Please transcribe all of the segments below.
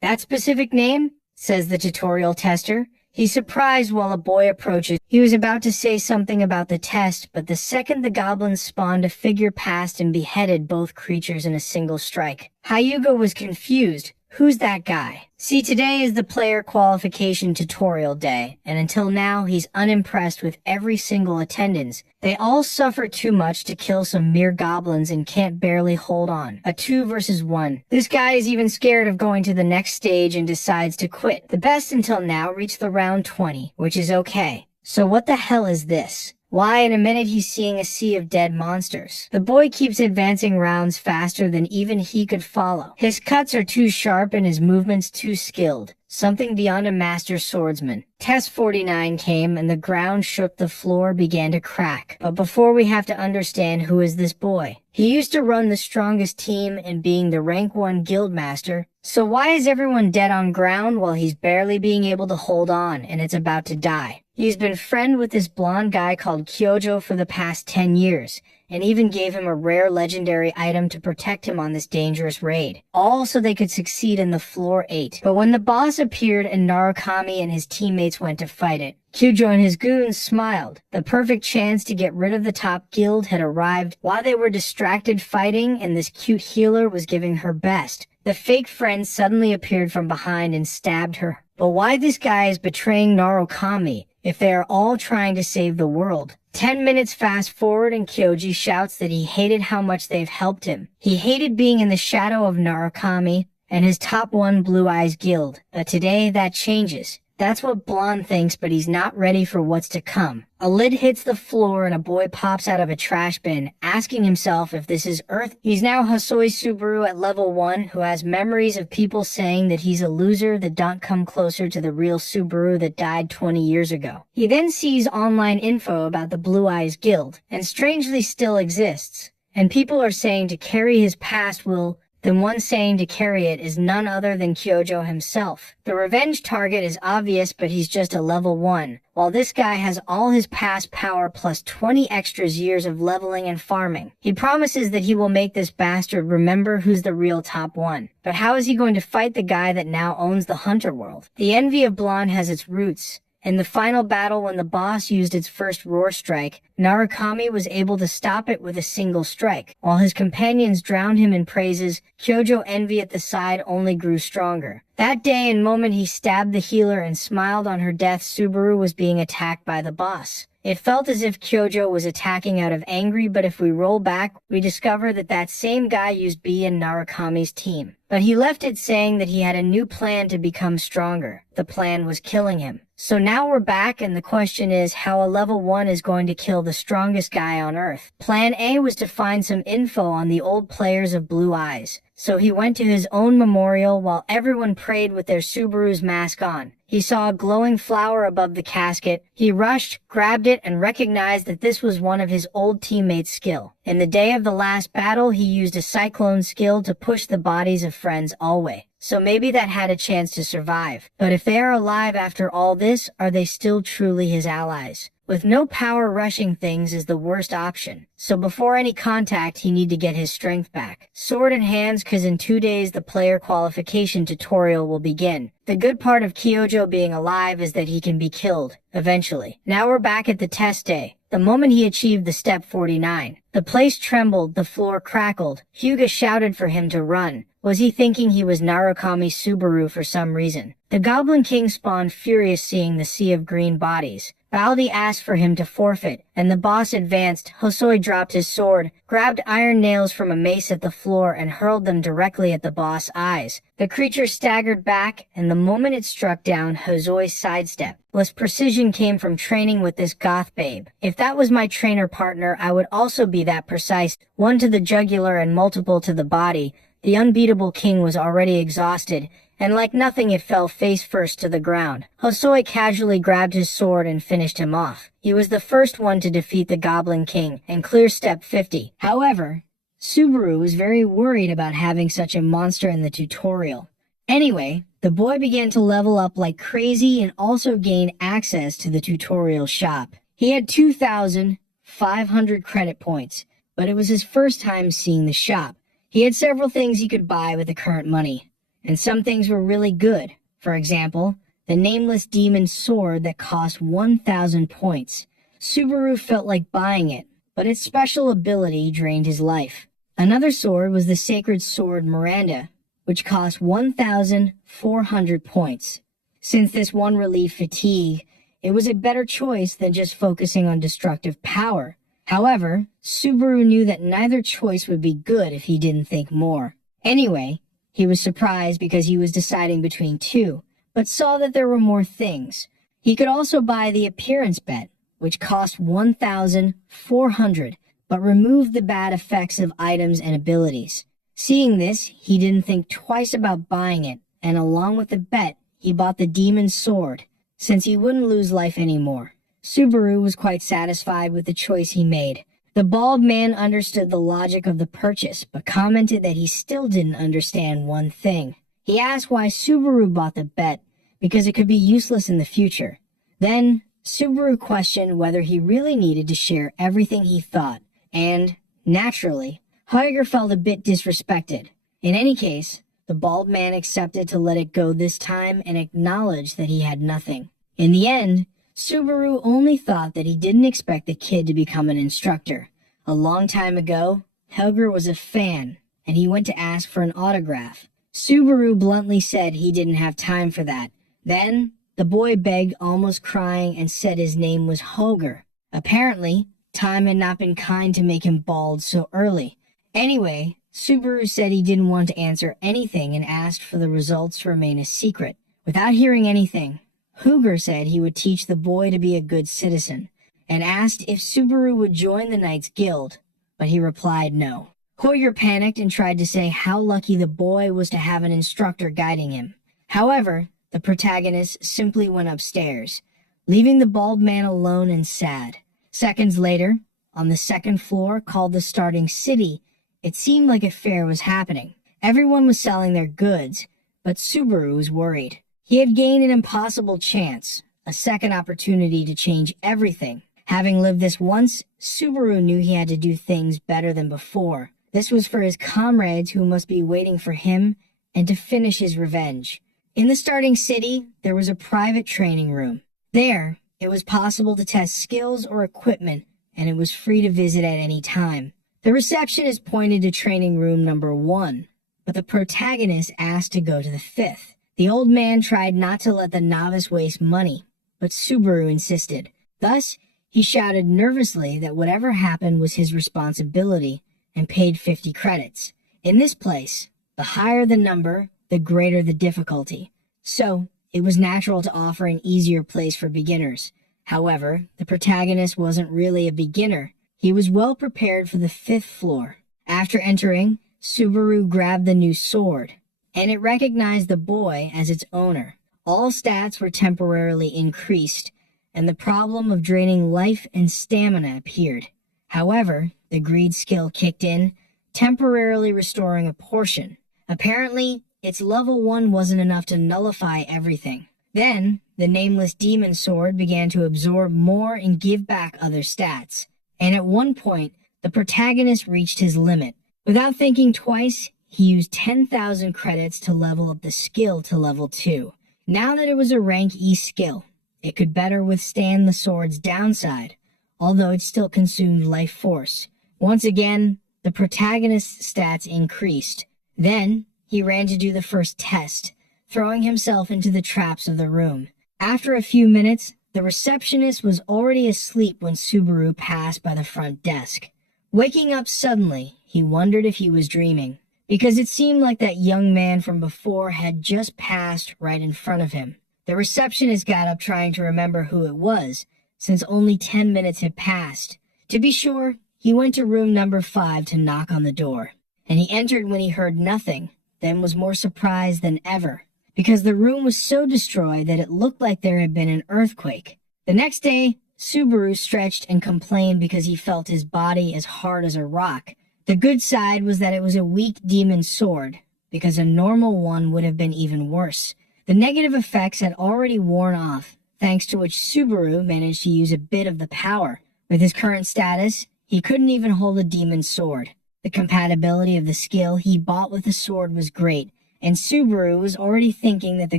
That specific name? Says the tutorial tester. He's surprised while a boy approaches. He was about to say something about the test, but the second the goblins spawned, a figure passed and beheaded both creatures in a single strike. Hyuga was confused. Who's that guy? See, today is the player qualification tutorial day, and until now he's unimpressed with every single attendance. They all suffer too much to kill some mere goblins and can't barely hold on. A 2 versus 1. This guy is even scared of going to the next stage and decides to quit. The best until now reached the round 20, which is okay. So what the hell is this? Why, in a minute he's seeing a sea of dead monsters. The boy keeps advancing rounds faster than even he could follow. His cuts are too sharp and his movements too skilled. Something beyond a master swordsman. Test 49 came and the ground shook, the floor began to crack. But before we have to understand who is this boy. He used to run the strongest team and being the rank 1 guild master. So why is everyone dead on ground while he's barely being able to hold on and it's about to die? He's been friend with this blonde guy called Kyojo for the past 10 years, and even gave him a rare legendary item to protect him on this dangerous raid. All so they could succeed in the floor 8. But when the boss appeared and Narukami and his teammates went to fight it, Kyojo and his goons smiled. The perfect chance to get rid of the top guild had arrived while they were distracted fighting and this cute healer was giving her best. The fake friend suddenly appeared from behind and stabbed her. But why this guy is betraying Narukami if they are all trying to save the world? 10 minutes fast forward and Kyoji shouts that he hated how much they've helped him. He hated being in the shadow of Narukami and his top 1 Blue Eyes guild. But today that changes. That's what Blonde thinks, but he's not ready for what's to come. A lid hits the floor and a boy pops out of a trash bin, asking himself if this is Earth. He's now Hosoi Subaru at level 1, who has memories of people saying that he's a loser that don't come closer to the real Subaru that died 20 years ago. He then sees online info about the Blue Eyes Guild, and strangely still exists. And people are saying to carry his past will... Then one saying to carry it is none other than Kyojo himself. The revenge target is obvious, but he's just a level 1, while this guy has all his past power plus 20 extras years of leveling and farming. He promises that he will make this bastard remember who's the real top 1. But how is he going to fight the guy that now owns the Hunter world? The envy of Blonde has its roots. In the final battle, when the boss used its first roar strike, Narukami was able to stop it with a single strike. While his companions drowned him in praises, Kyojo envy at the side only grew stronger. That day and moment he stabbed the healer and smiled on her death, Subaru was being attacked by the boss. It felt as if Kyojo was attacking out of anger, but if we roll back, we discover that that same guy used B in Narukami's team. But he left it saying that he had a new plan to become stronger. The plan was killing him. So now we're back and the question is how a level 1 is going to kill the strongest guy on Earth. Plan A was to find some info on the old players of Blue Eyes. So he went to his own memorial while everyone prayed with their Subaru's mask on. He saw a glowing flower above the casket. He rushed, grabbed it, and recognized that this was one of his old teammates' skill. In the day of the last battle, he used a cyclone skill to push the bodies of friends away. So maybe that had a chance to survive. But if they are alive after all this, are they still truly his allies? With no power, rushing things is the worst option. So before any contact, he need to get his strength back. Sword in hands, cause in 2 days the player qualification tutorial will begin. The good part of Kyojo being alive is that he can be killed, eventually. Now we're back at the test day. The moment he achieved the step 49, the place trembled, the floor crackled. Hyuga shouted for him to run. Was he thinking he was Narukami Subaru for some reason? The Goblin King spawned furious seeing the sea of green bodies. Baldi asked for him to forfeit, and the boss advanced. Hosoi dropped his sword, grabbed iron nails from a mace at the floor and hurled them directly at the boss' eyes. The creature staggered back, and the moment it struck down, Hosoi sidestepped. Less precision came from training with this goth babe. If that was my trainer partner, I would also be that precise. One to the jugular and multiple to the body. The unbeatable king was already exhausted, and like nothing it fell face first to the ground. Hosoi casually grabbed his sword and finished him off. He was the first one to defeat the Goblin King and clear step 50. However, Subaru was very worried about having such a monster in the tutorial. Anyway, the boy began to level up like crazy and also gained access to the tutorial shop. He had 2,500 credit points, but it was his first time seeing the shop. He had several things he could buy with the current money. and some things were really good. For example, the nameless demon sword that cost 1,000 points. Subaru felt like buying it, but its special ability drained his life. Another sword was the sacred sword Miranda, which cost 1,400 points. Since this one relieved fatigue, it was a better choice than just focusing on destructive power. However, Subaru knew that neither choice would be good if he didn't think more. Anyway, he was surprised because he was deciding between two, but saw that there were more things. He could also buy the appearance bet, which cost 1,400, but removed the bad effects of items and abilities. Seeing this, he didn't think twice about buying it, and along with the bet, he bought the demon sword, since he wouldn't lose life anymore. Subaru was quite satisfied with the choice he made. The bald man understood the logic of the purchase, but commented that he still didn't understand one thing. He asked why Subaru bought the bet, because it could be useless in the future. Then, Subaru questioned whether he really needed to share everything he thought, and, naturally, Heuger felt a bit disrespected. In any case, the bald man accepted to let it go this time and acknowledged that he had nothing. In the end, Subaru only thought that he didn't expect the kid to become an instructor. A long time ago, Helger was a fan, and he went to ask for an autograph. Subaru bluntly said he didn't have time for that. Then, the boy begged, almost crying, and said his name was Holger. Apparently, time had not been kind to make him bald so early. Anyway, Subaru said he didn't want to answer anything and asked for the results to remain a secret. Without hearing anything, Hooger said he would teach the boy to be a good citizen, and asked if Subaru would join the Knights Guild, but he replied no. Heuger panicked and tried to say how lucky the boy was to have an instructor guiding him. However, the protagonist simply went upstairs, leaving the bald man alone and sad. Seconds later, on the second floor called the Starting City, it seemed like a fair was happening. Everyone was selling their goods, but Subaru was worried. He had gained an impossible chance, a second opportunity to change everything. Having lived this once, Subaru knew he had to do things better than before. This was for his comrades who must be waiting for him and to finish his revenge. In the Starting City, there was a private training room. There, it was possible to test skills or equipment, and it was free to visit at any time. The receptionist pointed to training room number 1, but the protagonist asked to go to the 5th. The old man tried not to let the novice waste money, but Subaru insisted. Thus, he shouted nervously that whatever happened was his responsibility and paid 50 credits. In this place, the higher the number, the greater the difficulty. So, it was natural to offer an easier place for beginners. However, the protagonist wasn't really a beginner. He was well prepared for the 5th floor. After entering, Subaru grabbed the new sword, and it recognized the boy as its owner. All stats were temporarily increased, and the problem of draining life and stamina appeared. However, the greed skill kicked in, temporarily restoring a portion. Apparently, its level 1 wasn't enough to nullify everything. Then, the nameless demon sword began to absorb more and give back other stats. And at one point, the protagonist reached his limit. Without thinking twice, he used 10,000 credits to level up the skill to level 2. Now that it was a rank E skill, it could better withstand the sword's downside, although it still consumed life force. Once again, the protagonist's stats increased. Then, he ran to do the first test, throwing himself into the traps of the room. After a few minutes, the receptionist was already asleep when Subaru passed by the front desk. Waking up suddenly, he wondered if he was dreaming, because it seemed like that young man from before had just passed right in front of him. The receptionist got up trying to remember who it was, since only 10 minutes had passed. To be sure, he went to room number 5 to knock on the door, and he entered when he heard nothing, then was more surprised than ever, because the room was so destroyed that it looked like there had been an earthquake. The next day, Subaru stretched and complained because he felt his body as hard as a rock. The good side was that it was a weak demon sword, because a normal one would have been even worse. The negative effects had already worn off, thanks to which Subaru managed to use a bit of the power. With his current status, he couldn't even hold a demon sword. The compatibility of the skill he bought with the sword was great, and Subaru was already thinking that the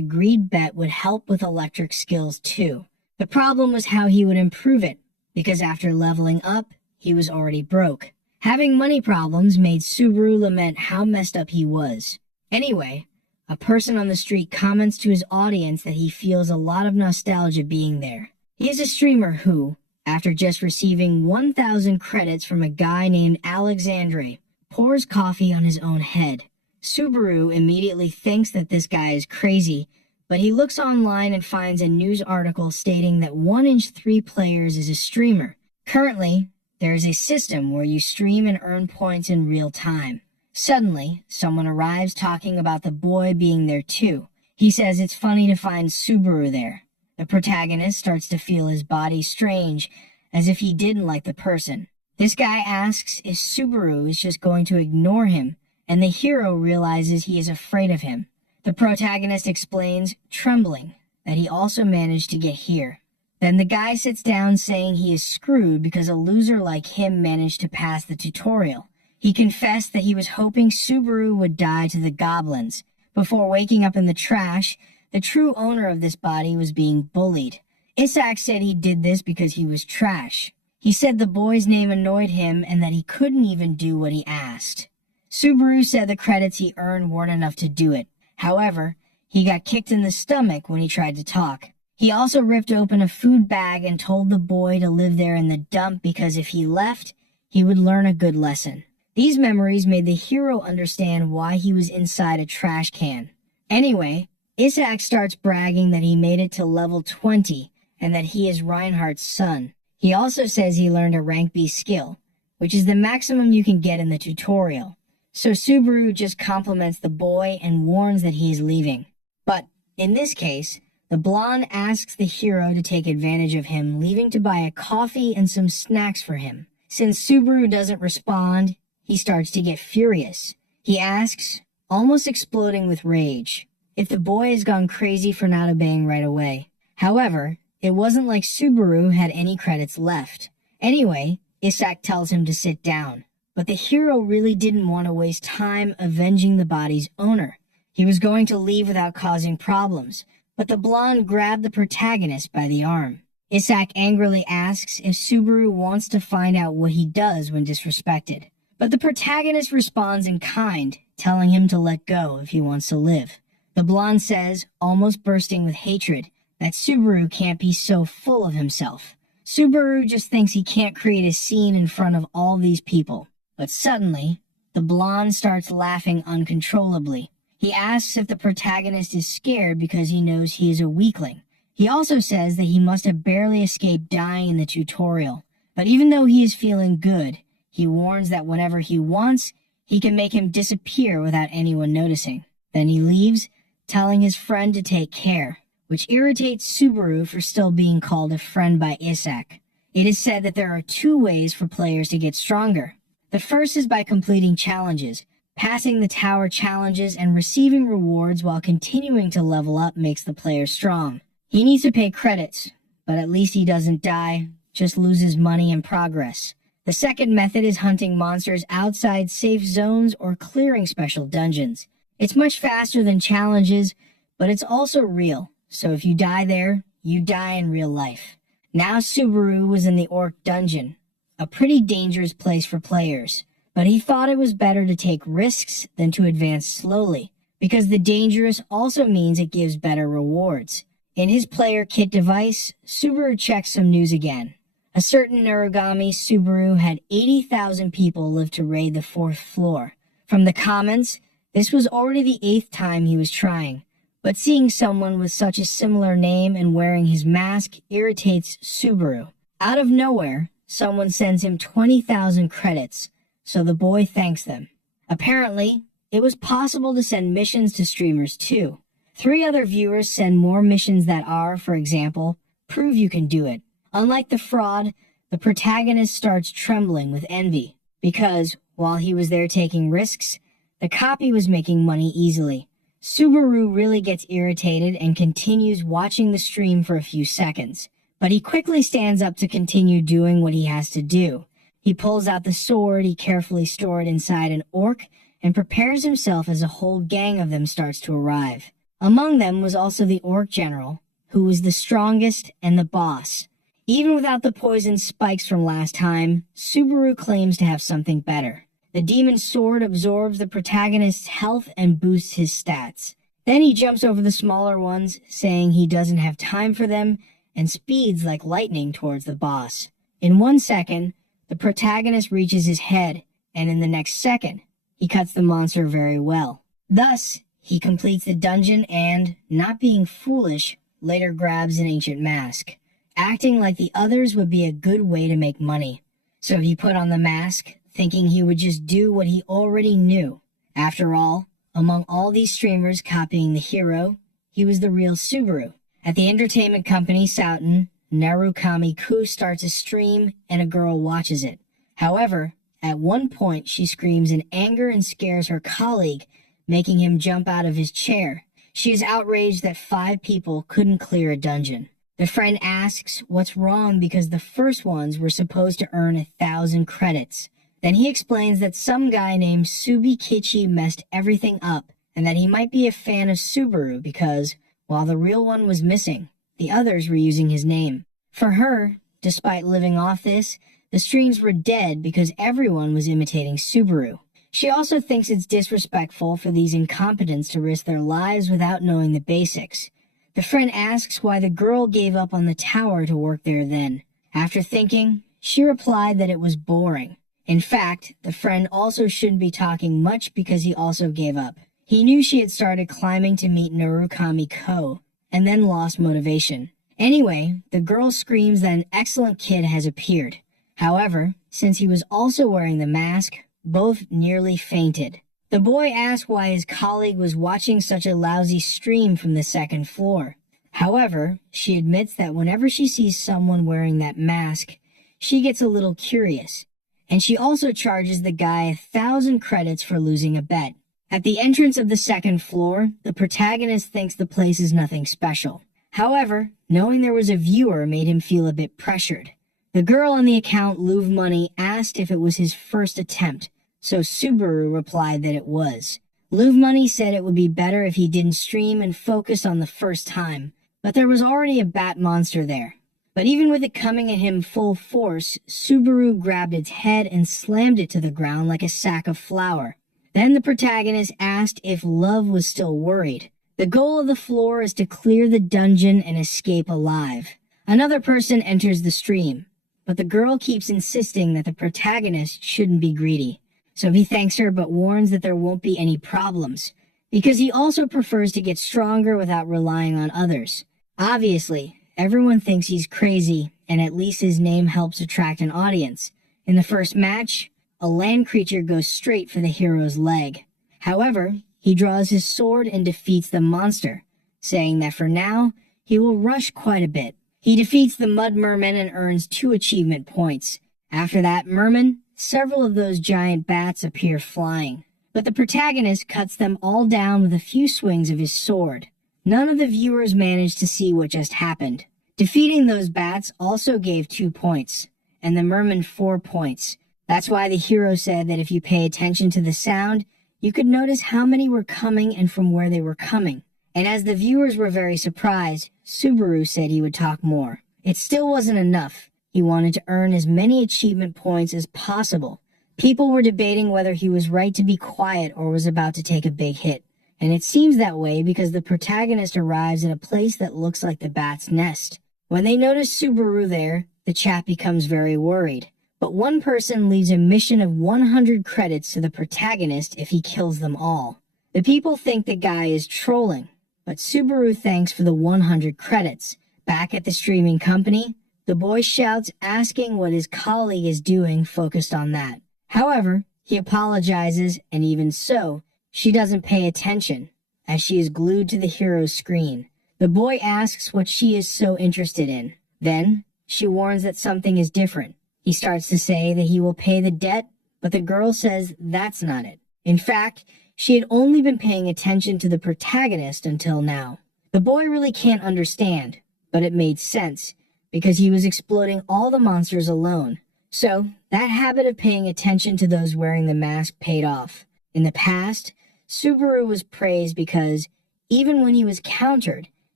greed bet would help with electric skills too. The problem was how he would improve it, because after leveling up, he was already broke. Having money problems made Subaru lament how messed up he was. Anyway, a person on the street comments to his audience that he feels a lot of nostalgia being there. He is a streamer who, after just receiving 1,000 credits from a guy named Alexandre, pours coffee on his own head. Subaru immediately thinks that this guy is crazy, but he looks online and finds a news article stating that 1-3 players is a streamer. Currently, there is a system where you stream and earn points in real time. Suddenly, someone arrives talking about the boy being there too. He says it's funny to find Subaru there. The protagonist starts to feel his body strange, as if he didn't like the person. This guy asks if Subaru is just going to ignore him, and the hero realizes he is afraid of him. The protagonist explains, trembling, that he also managed to get here. Then the guy sits down saying he is screwed because a loser like him managed to pass the tutorial. He confessed that he was hoping Subaru would die to the goblins. Before waking up in the trash, the true owner of this body was being bullied. Isaac said he did this because he was trash. He said the boy's name annoyed him and that he couldn't even do what he asked. Subaru said the credits he earned weren't enough to do it. However, he got kicked in the stomach when he tried to talk. He also ripped open a food bag and told the boy to live there in the dump because if he left, he would learn a good lesson. These memories made the hero understand why he was inside a trash can. Anyway, Isaac starts bragging that he made it to level 20 and that he is Reinhardt's son. He also says he learned a rank B skill, which is the maximum you can get in the tutorial. So Subaru just compliments the boy and warns that he is leaving. But in this case, the blonde asks the hero to take advantage of him, leaving to buy a coffee and some snacks for him. Since Subaru doesn't respond, he starts to get furious. He asks, almost exploding with rage, if the boy has gone crazy for not obeying right away. However, it wasn't like Subaru had any credits left. Anyway, Isaac tells him to sit down. But the hero really didn't want to waste time avenging the body's owner. He was going to leave without causing problems, but the blonde grabbed the protagonist by the arm. Isaac angrily asks if Subaru wants to find out what he does when disrespected. But the protagonist responds in kind, telling him to let go if he wants to live. The blonde says, almost bursting with hatred, that Subaru can't be so full of himself. Subaru just thinks he can't create a scene in front of all these people. But suddenly, the blonde starts laughing uncontrollably. He asks if the protagonist is scared because he knows he is a weakling. He also says that he must have barely escaped dying in the tutorial. But even though he is feeling good, he warns that whenever he wants, he can make him disappear without anyone noticing. Then he leaves, telling his friend to take care, which irritates Subaru for still being called a friend by Isaac. It is said that there are 2 ways for players to get stronger. The first is by completing challenges. Passing the tower challenges and receiving rewards while continuing to level up makes the player strong. He needs to pay credits, but at least he doesn't die, just loses money and progress. The second method is hunting monsters outside safe zones or clearing special dungeons. It's much faster than challenges, but it's also real, so if you die there, you die in real life. Now Subaru was in the Orc dungeon, a pretty dangerous place for players, but he thought it was better to take risks than to advance slowly, because the dangerous also means it gives better rewards. In his player kit device, Subaru checks some news again. A certain Narugami Subaru had 80,000 people live to raid the 4th floor. From the comments, this was already the 8th time he was trying, but seeing someone with such a similar name and wearing his mask irritates Subaru. Out of nowhere, someone sends him 20,000 credits, so the boy thanks them. Apparently, it was possible to send missions to streamers too. 3 other viewers send more missions that are, for example, prove you can do it. Unlike the fraud, the protagonist starts trembling with envy, because, while he was there taking risks, the copy was making money easily. Subaru really gets irritated and continues watching the stream for a few seconds, but he quickly stands up to continue doing what he has to do. He pulls out the sword he carefully stored inside an orc and prepares himself as a whole gang of them starts to arrive. Among them was also the orc general, who was the strongest and the boss. Even without the poison spikes from last time, Subaru claims to have something better. The demon sword absorbs the protagonist's health and boosts his stats. Then he jumps over the smaller ones, saying he doesn't have time for them, and speeds like lightning towards the boss. In 1 second, the protagonist reaches his head, and in the next second, he cuts the monster very well. Thus, he completes the dungeon and, not being foolish, later grabs an ancient mask. Acting like the others would be a good way to make money. So he put on the mask, thinking he would just do what he already knew. After all, among all these streamers copying the hero, he was the real Subaru. At the entertainment company Souten, Narukami-ku starts a stream and a girl watches it. However, at one point she screams in anger and scares her colleague, making him jump out of his chair. She is outraged that 5 people couldn't clear a dungeon. The friend asks what's wrong because the first ones were supposed to earn 1,000 credits. Then he explains that some guy named Subikichi messed everything up and that he might be a fan of Subaru because, while the real one was missing, the others were using his name. For her, despite living off this, the streams were dead because everyone was imitating Subaru. She also thinks it's disrespectful for these incompetents to risk their lives without knowing the basics. The friend asks why the girl gave up on the tower to work there then. After thinking, she replied that it was boring. In fact, the friend also shouldn't be talking much because he also gave up. He knew she had started climbing to meet Narukami-ko, and then lost motivation. Anyway, the girl screams that an excellent kid has appeared. However, since he was also wearing the mask, both nearly fainted. The boy asks why his colleague was watching such a lousy stream from the 2nd floor. However, she admits that whenever she sees someone wearing that mask, she gets a little curious. And she also charges the guy 1,000 credits for losing a bet. At the entrance of the 2nd floor, the protagonist thinks the place is nothing special. However, knowing there was a viewer made him feel a bit pressured. The girl on the account Louv Money asked if it was his first attempt, so Subaru replied that it was. Louv Money said it would be better if he didn't stream and focus on the first time, but there was already a bat monster there. But even with it coming at him full force, Subaru grabbed its head and slammed it to the ground like a sack of flour. Then the protagonist asked if Love was still worried. The goal of the floor is to clear the dungeon and escape alive. Another person enters the stream, but the girl keeps insisting that the protagonist shouldn't be greedy. So he thanks her but warns that there won't be any problems, because he also prefers to get stronger without relying on others. Obviously, everyone thinks he's crazy, and at least his name helps attract an audience. In the first match, a land creature goes straight for the hero's leg. However, he draws his sword and defeats the monster, saying that for now, he will rush quite a bit. He defeats the mud merman and earns 2 achievement points. After that merman, several of those giant bats appear flying, but the protagonist cuts them all down with a few swings of his sword. None of the viewers managed to see what just happened. Defeating those bats also gave 2 points, and the merman 4 points. That's why the hero said that if you pay attention to the sound, you could notice how many were coming and from where they were coming. And as the viewers were very surprised, Subaru said he would talk more. It still wasn't enough. He wanted to earn as many achievement points as possible. People were debating whether he was right to be quiet or was about to take a big hit. And it seems that way because the protagonist arrives at a place that looks like the bat's nest. When they notice Subaru there, the chap becomes very worried. But one person leaves a mission of 100 credits to the protagonist if he kills them all. The people think the guy is trolling, but Subaru thanks for the 100 credits. Back at the streaming company, the boy shouts asking what his colleague is doing, focused on that. However, he apologizes, and even so, she doesn't pay attention, as she is glued to the hero's screen. The boy asks what she is so interested in. Then, she warns that something is different. He starts to say that he will pay the debt, but the girl says that's not it. In fact, she had only been paying attention to the protagonist until now. The boy really can't understand, but it made sense, because he was exploding all the monsters alone. So, that habit of paying attention to those wearing the mask paid off. In the past, Subaru was praised because, even when he was countered,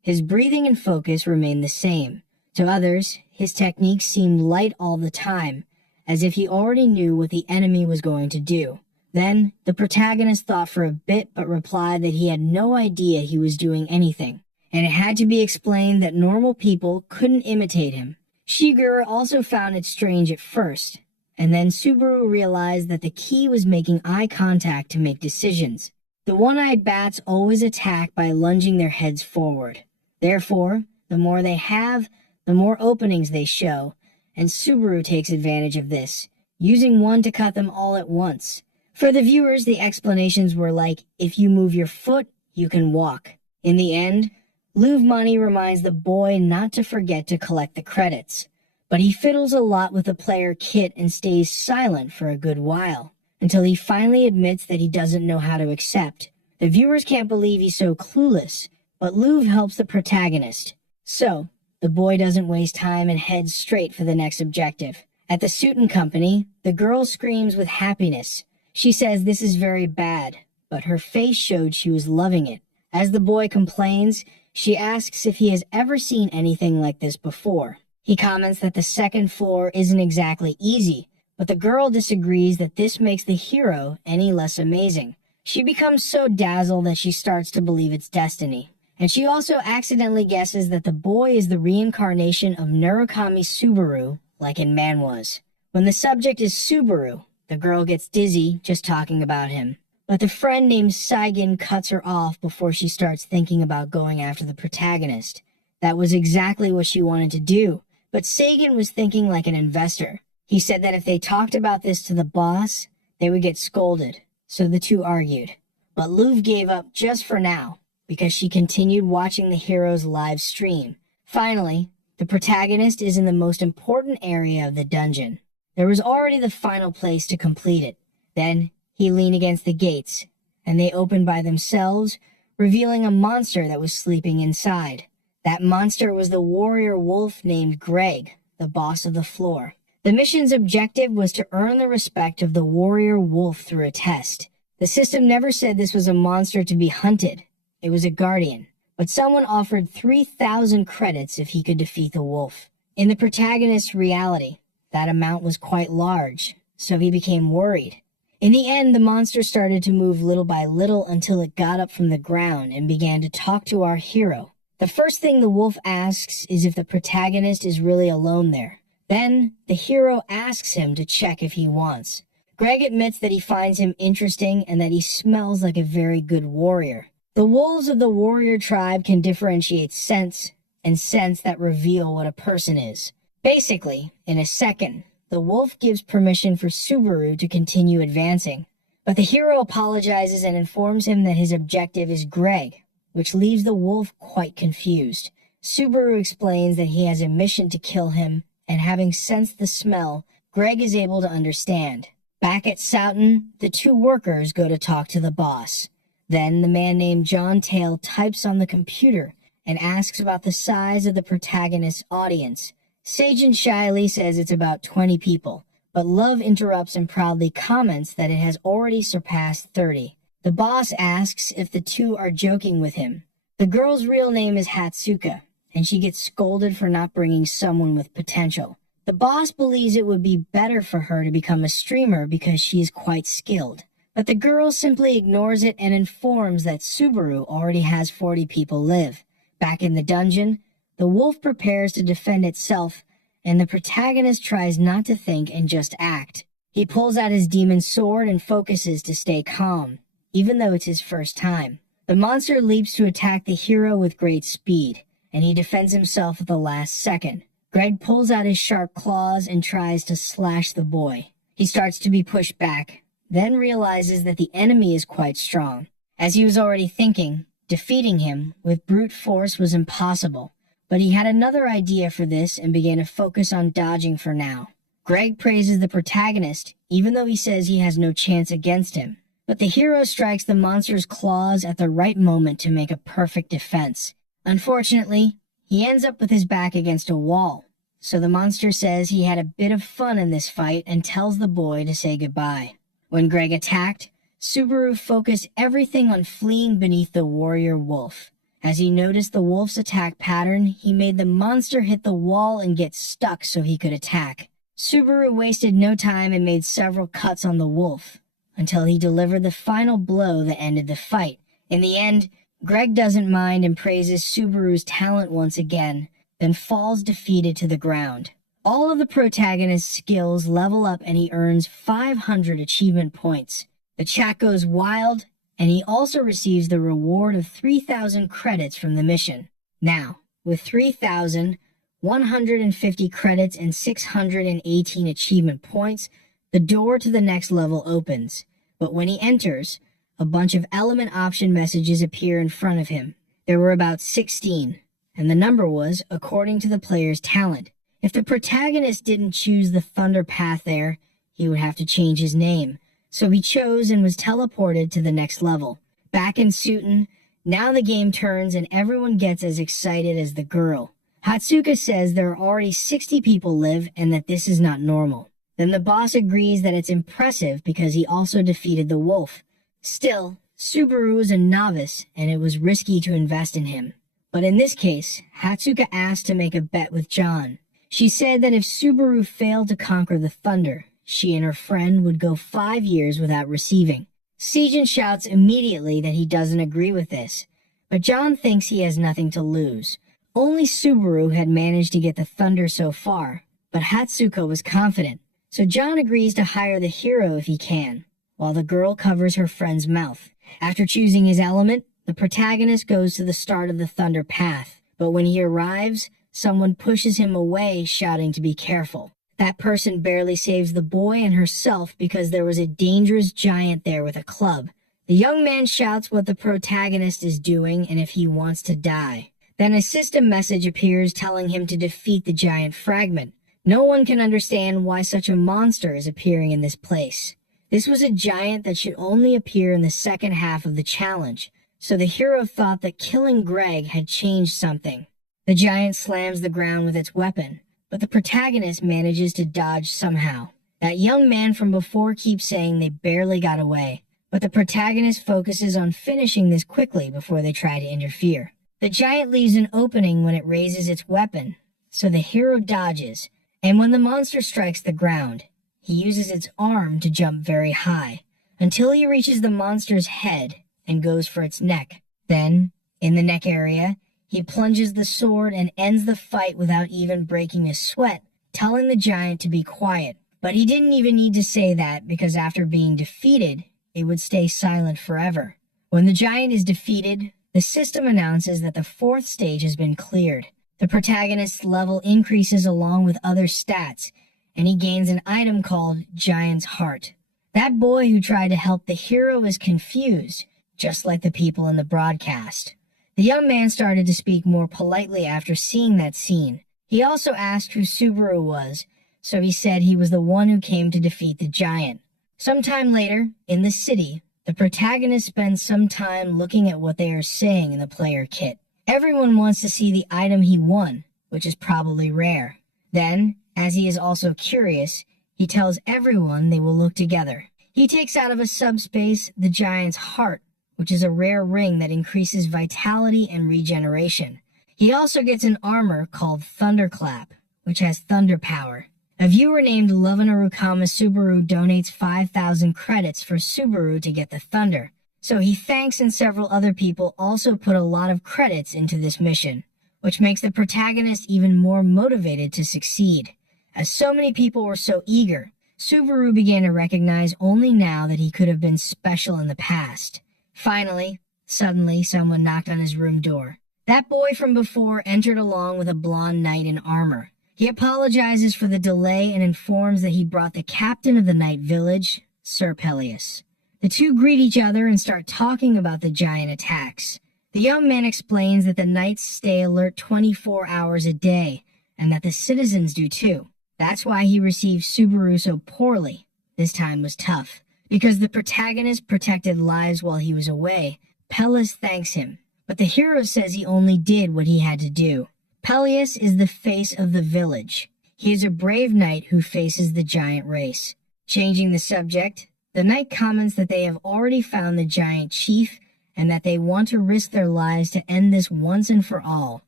his breathing and focus remained the same. To others, his techniques seemed light all the time, as if he already knew what the enemy was going to do. Then, the protagonist thought for a bit but replied that he had no idea he was doing anything, and it had to be explained that normal people couldn't imitate him. Shigeru also found it strange at first, and then Subaru realized that the key was making eye contact to make decisions. The one-eyed bats always attack by lunging their heads forward. Therefore, the more they have, the more openings they show, and Subaru takes advantage of this, using one to cut them all at once. For the viewers, the explanations were like, if you move your foot, you can walk. In the end, Louvre Money reminds the boy not to forget to collect the credits, but he fiddles a lot with the player kit and stays silent for a good while, until he finally admits that he doesn't know how to accept. The viewers can't believe he's so clueless, but Louvre helps the protagonist. So, the boy doesn't waste time and heads straight for the next objective. At the Suiton Company, the girl screams with happiness. She says this is very bad, but her face showed she was loving it. As the boy complains, she asks if he has ever seen anything like this before. He comments that the second floor isn't exactly easy, but the girl disagrees that this makes the hero any less amazing. She becomes so dazzled that she starts to believe it's destiny. And she also accidentally guesses that the boy is the reincarnation of Murakami Subaru, like in Manhwas. When the subject is Subaru, the girl gets dizzy just talking about him. But the friend named Saigen cuts her off before she starts thinking about going after the protagonist. That was exactly what she wanted to do, but Saigen was thinking like an investor. He said that if they talked about this to the boss, they would get scolded, so the two argued. But Louvre gave up just for now, because she continued watching the hero's live stream. Finally, the protagonist is in the most important area of the dungeon. There was already the final place to complete it. Then, he leaned against the gates, and they opened by themselves, revealing a monster that was sleeping inside. That monster was the warrior wolf named Greg, the boss of the floor. The mission's objective was to earn the respect of the warrior wolf through a test. The system never said this was a monster to be hunted. It was a guardian, but someone offered 3,000 credits if he could defeat the wolf. In the protagonist's reality, that amount was quite large, so he became worried. In the end, the monster started to move little by little until it got up from the ground and began to talk to our hero. The first thing the wolf asks is if the protagonist is really alone there. Then, the hero asks him to check if he wants. Greg admits that he finds him interesting and that he smells like a very good warrior. The wolves of the warrior tribe can differentiate scents, and scents that reveal what a person is. Basically, in a second, the wolf gives permission for Subaru to continue advancing. But the hero apologizes and informs him that his objective is Greg, which leaves the wolf quite confused. Subaru explains that he has a mission to kill him, and having sensed the smell, Greg is able to understand. Back at Soughton, the two workers go to talk to the boss. Then the man named John Tail types on the computer and asks about the size of the protagonist's audience. Seigen shyly says it's about 20 people, but Love interrupts and proudly comments that it has already surpassed 30. The boss asks if the two are joking with him. The girl's real name is Hatsuka, and she gets scolded for not bringing someone with potential. The boss believes it would be better for her to become a streamer because she is quite skilled. But the girl simply ignores it and informs that Subaru already has 40 people live. Back in the dungeon, the wolf prepares to defend itself, and the protagonist tries not to think and just act. He pulls out his demon sword and focuses to stay calm, even though it's his first time. The monster leaps to attack the hero with great speed, and he defends himself at the last second. Greg pulls out his sharp claws and tries to slash the boy. He starts to be pushed back, then realizes that the enemy is quite strong. As he was already thinking, defeating him with brute force was impossible, but he had another idea for this and began to focus on dodging for now. Greg praises the protagonist, even though he says he has no chance against him. But the hero strikes the monster's claws at the right moment to make a perfect defense. Unfortunately, he ends up with his back against a wall, so the monster says he had a bit of fun in this fight and tells the boy to say goodbye. When Greg attacked, Subaru focused everything on fleeing beneath the warrior wolf. As he noticed the wolf's attack pattern, he made the monster hit the wall and get stuck so he could attack. Subaru wasted no time and made several cuts on the wolf, until he delivered the final blow that ended the fight. In the end, Greg doesn't mind and praises Subaru's talent once again, then falls defeated to the ground. All of the protagonist's skills level up and he earns 500 achievement points. The chat goes wild, and he also receives the reward of 3,000 credits from the mission. Now, with 3,150 credits and 618 achievement points, the door to the next level opens. But when he enters, a bunch of element option messages appear in front of him. There were about 16, and the number was according to the player's talent. If the protagonist didn't choose the Thunder path there, he would have to change his name. So he chose and was teleported to the next level. Back in Suiten, now the game turns and everyone gets as excited as the girl. Hatsuka says there are already 60 people live and that this is not normal. Then the boss agrees that it's impressive because he also defeated the wolf. Still, Subaru is a novice and it was risky to invest in him. But in this case, Hatsuka asked to make a bet with John. She said that if Subaru failed to conquer the Thunder, she and her friend would go 5 years without receiving. Sejin shouts immediately that he doesn't agree with this, but John thinks he has nothing to lose. Only Subaru had managed to get the Thunder so far, but Hatsuka was confident, so John agrees to hire the hero if he can, while the girl covers her friend's mouth. After choosing his element, the protagonist goes to the start of the Thunder path, but when he arrives, someone pushes him away, shouting to be careful. That person barely saves the boy and herself because there was a dangerous giant there with a club. The young man shouts what the protagonist is doing and if he wants to die. Then a system message appears telling him to defeat the giant fragment. No one can understand why such a monster is appearing in this place. This was a giant that should only appear in the second half of the challenge, so the hero thought that killing Greg had changed something. The giant slams the ground with its weapon, but the protagonist manages to dodge somehow. That young man from before keeps saying they barely got away, but the protagonist focuses on finishing this quickly before they try to interfere. The giant leaves an opening when it raises its weapon, so the hero dodges, and when the monster strikes the ground, he uses its arm to jump very high, until he reaches the monster's head and goes for its neck. Then, in the neck area, he plunges the sword and ends the fight without even breaking a sweat, telling the giant to be quiet. But he didn't even need to say that because after being defeated, it would stay silent forever. When the giant is defeated, the system announces that the 4th stage has been cleared. The protagonist's level increases along with other stats, and he gains an item called Giant's Heart. That boy who tried to help the hero is confused, just like the people in the broadcast. The young man started to speak more politely after seeing that scene. He also asked who Subaru was, so he said he was the one who came to defeat the giant. Sometime later, in the city, the protagonist spends some time looking at what they are saying in the player kit. Everyone wants to see the item he won, which is probably rare. Then, as he is also curious, he tells everyone they will look together. He takes out of a subspace the giant's heart, which is a rare ring that increases vitality and regeneration. He also gets an armor called Thunderclap, which has thunder power. A viewer named Lovenarukama Subaru donates 5,000 credits for Subaru to get the Thunder, so he thanks and several other people also put a lot of credits into this mission, which makes the protagonist even more motivated to succeed. As so many people were so eager, Subaru began to recognize only now that he could have been special in the past. Finally, suddenly someone knocked on his room door. That boy from before entered along with a blonde knight in armor. He apologizes for the delay and informs that he brought the captain of the night village, Sir Peleus. The two greet each other and start talking about the giant attacks. The young man explains that the knights stay alert 24 hours a day, and that the citizens do too. That's why he received Subaru so poorly. This time was tough. Because the protagonist protected lives while he was away, Peleus thanks him, but the hero says he only did what he had to do. Peleus is the face of the village. He is a brave knight who faces the giant race. Changing the subject, The knight comments that they have already found the giant chief and that they want to risk their lives to end this once and for all.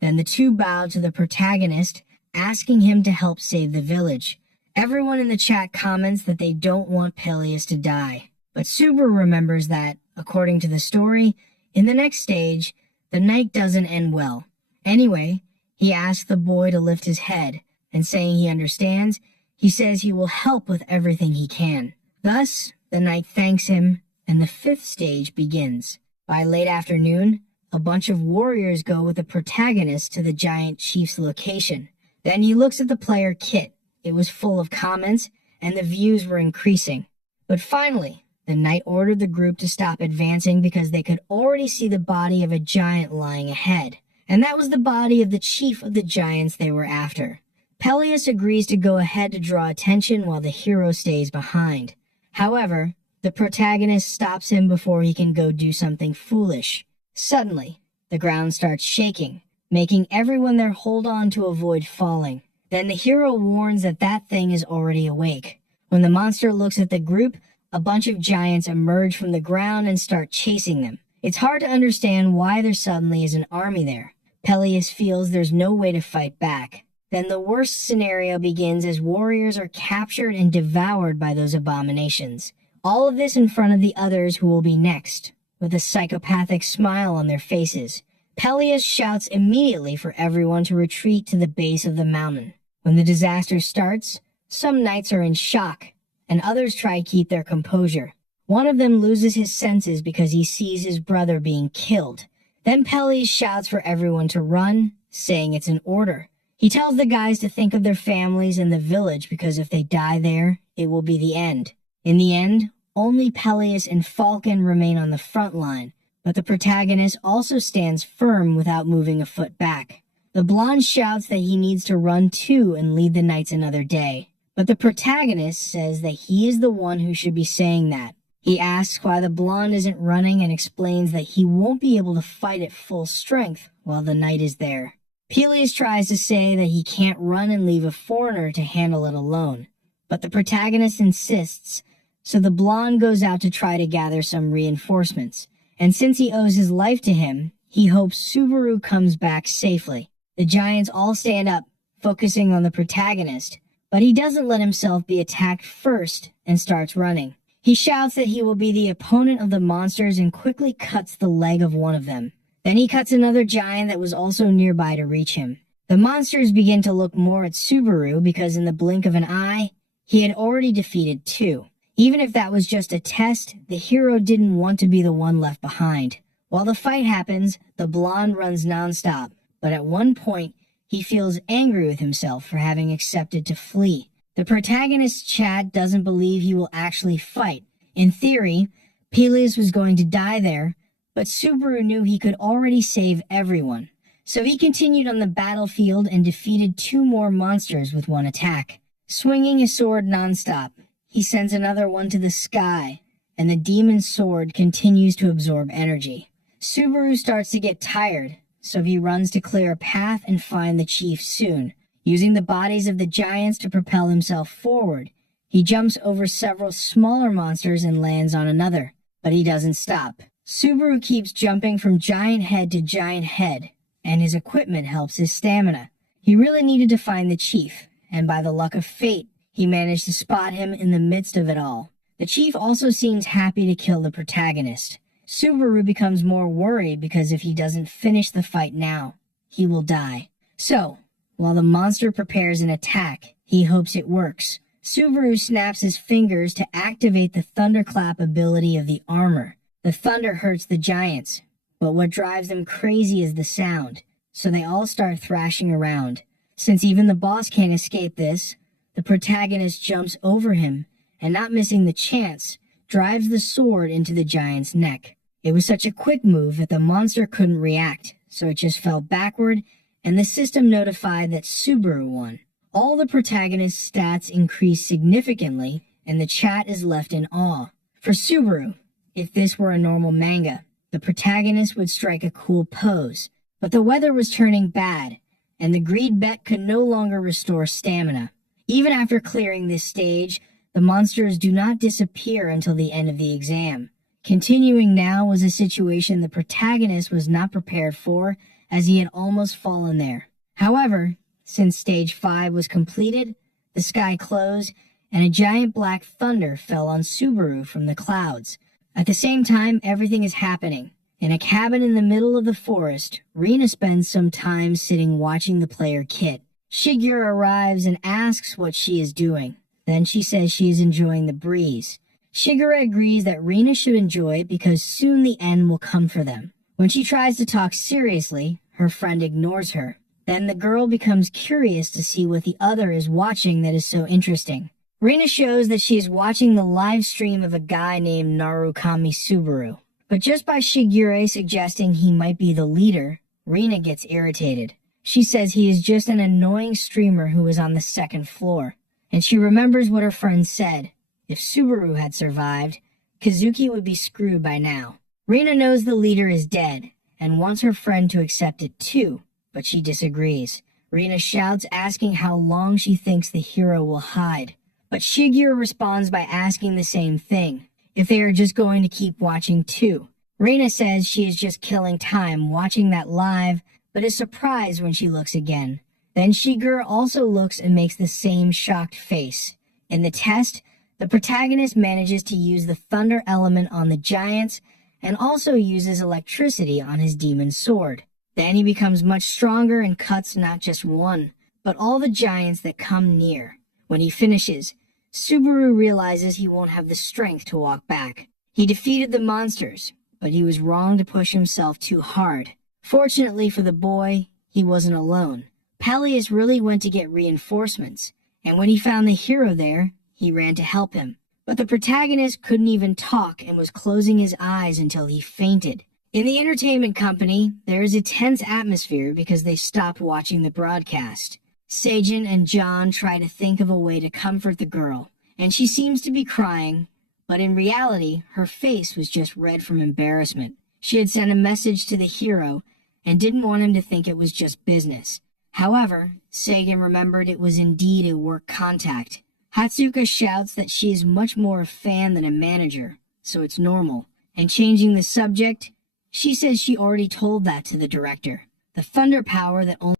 Then the two bow to the protagonist, asking him to help save the village. Everyone in the chat comments that they don't want Peleus to die. But Subaru remembers that, according to the story, in the next stage, the night doesn't end well. Anyway, he asks the boy to lift his head, and saying he understands, he says he will help with everything he can. Thus, the knight thanks him, and the fifth stage begins. By late afternoon, a bunch of warriors go with the protagonist to the giant chief's location. Then he looks at the player kit. It was full of comments, and the views were increasing. But finally, the knight ordered the group to stop advancing because they could already see the body of a giant lying ahead. And that was the body of the chief of the giants they were after. Peleus agrees to go ahead to draw attention while the hero stays behind. However, the protagonist stops him before he can go do something foolish. Suddenly, the ground starts shaking, making everyone there hold on to avoid falling. Then the hero warns that that thing is already awake. When the monster looks at the group, a bunch of giants emerge from the ground and start chasing them. It's hard to understand why there suddenly is an army there. Peleus feels there's no way to fight back. Then the worst scenario begins as warriors are captured and devoured by those abominations. All of this in front of the others who will be next, with a psychopathic smile on their faces. Peleus shouts immediately for everyone to retreat to the base of the mountain. When the disaster starts, some knights are in shock, and others try to keep their composure. One of them loses his senses because he sees his brother being killed. Then Peleus shouts for everyone to run, saying it's an order. He tells the guys to think of their families and the village because if they die there, it will be the end. In the end, only Peleus and Falcon remain on the front line, but the protagonist also stands firm without moving a foot back. The blonde shouts that he needs to run too and lead the knights another day. But the protagonist says that he is the one who should be saying that. He asks why the blonde isn't running and explains that he won't be able to fight at full strength while the knight is there. Peleus tries to say that he can't run and leave a foreigner to handle it alone, but the protagonist insists, so the blonde goes out to try to gather some reinforcements. And since he owes his life to him, he hopes Subaru comes back safely. The giants all stand up, focusing on the protagonist, but he doesn't let himself be attacked first and starts running. He shouts that he will be the opponent of the monsters and quickly cuts the leg of one of them. Then he cuts another giant that was also nearby to reach him. The monsters begin to look more at Subaru because in the blink of an eye, he had already defeated two. Even if that was just a test, the hero didn't want to be the one left behind. While the fight happens, the blonde runs nonstop, but at one point, he feels angry with himself for having accepted to flee. The protagonist's chat doesn't believe he will actually fight. In theory, Peleus was going to die there, but Subaru knew he could already save everyone. So he continued on the battlefield and defeated two more monsters with one attack. Swinging his sword nonstop, he sends another one to the sky, and the demon's sword continues to absorb energy. Subaru starts to get tired, so he runs to clear a path and find the chief soon. Using the bodies of the giants to propel himself forward, he jumps over several smaller monsters and lands on another, but he doesn't stop. Subaru keeps jumping from giant head to giant head, and his equipment helps his stamina. He really needed to find the chief, and by the luck of fate, he managed to spot him in the midst of it all. The chief also seems happy to kill the protagonist. Subaru becomes more worried because if he doesn't finish the fight now, he will die. So, while the monster prepares an attack, he hopes it works. Subaru snaps his fingers to activate the thunderclap ability of the armor. The thunder hurts the giants, but what drives them crazy is the sound, so they all start thrashing around. Since even the boss can't escape this, the protagonist jumps over him, and not missing the chance, drives the sword into the giant's neck. It was such a quick move that the monster couldn't react, so it just fell backward, and the system notified that Subaru won. All the protagonist's stats increase significantly, and the chat is left in awe. For Subaru, if this were a normal manga, the protagonist would strike a cool pose, but the weather was turning bad, and the greed bet could no longer restore stamina. Even after clearing this stage, The monsters do not disappear until the end of the exam. Continuing now was a situation the protagonist was not prepared for, as he had almost fallen there. However, since stage 5 was completed, the sky closed, and a giant black thunder fell on Subaru from the clouds. At the same time, everything is happening. In a cabin in the middle of the forest, Rina spends some time sitting watching the player Kit. Shigeru arrives and asks what she is doing. Then she says she is enjoying the breeze. Shigeru agrees that Rina should enjoy it because soon the end will come for them. When she tries to talk seriously, her friend ignores her. Then the girl becomes curious to see what the other is watching that is so interesting. Rina shows that she is watching the live stream of a guy named Narukami Subaru. But just by Shigeru suggesting he might be the leader, Rina gets irritated. She says he is just an annoying streamer who is on the second floor. And she remembers what her friend said. If Subaru had survived, Kazuki would be screwed by now. Rina knows the leader is dead and wants her friend to accept it too, but she disagrees. Rina shouts, asking how long she thinks the hero will hide. But Shigeru responds by asking the same thing, if they are just going to keep watching too. Rina says she is just killing time watching that live, but is surprised when she looks again. Then Shigeru also looks and makes the same shocked face. In the test, the protagonist manages to use the thunder element on the giants and also uses electricity on his demon sword. Then he becomes much stronger and cuts not just one, but all the giants that come near. When he finishes, Subaru realizes he won't have the strength to walk back. He defeated the monsters, but he was wrong to push himself too hard. Fortunately for the boy, he wasn't alone. Peleus really went to get reinforcements, and when he found the hero there, he ran to help him. But the protagonist couldn't even talk and was closing his eyes until he fainted. In the entertainment company, there is a tense atmosphere because they stopped watching the broadcast. Seijin and John try to think of a way to comfort the girl, and she seems to be crying, but in reality, her face was just red from embarrassment. She had sent a message to the hero and didn't want him to think it was just business. However, Seijin remembered it was indeed a work contact. Hatsuka shouts that she is much more a fan than a manager, so it's normal. And changing the subject, she says she already told that to the director. The thunder power that only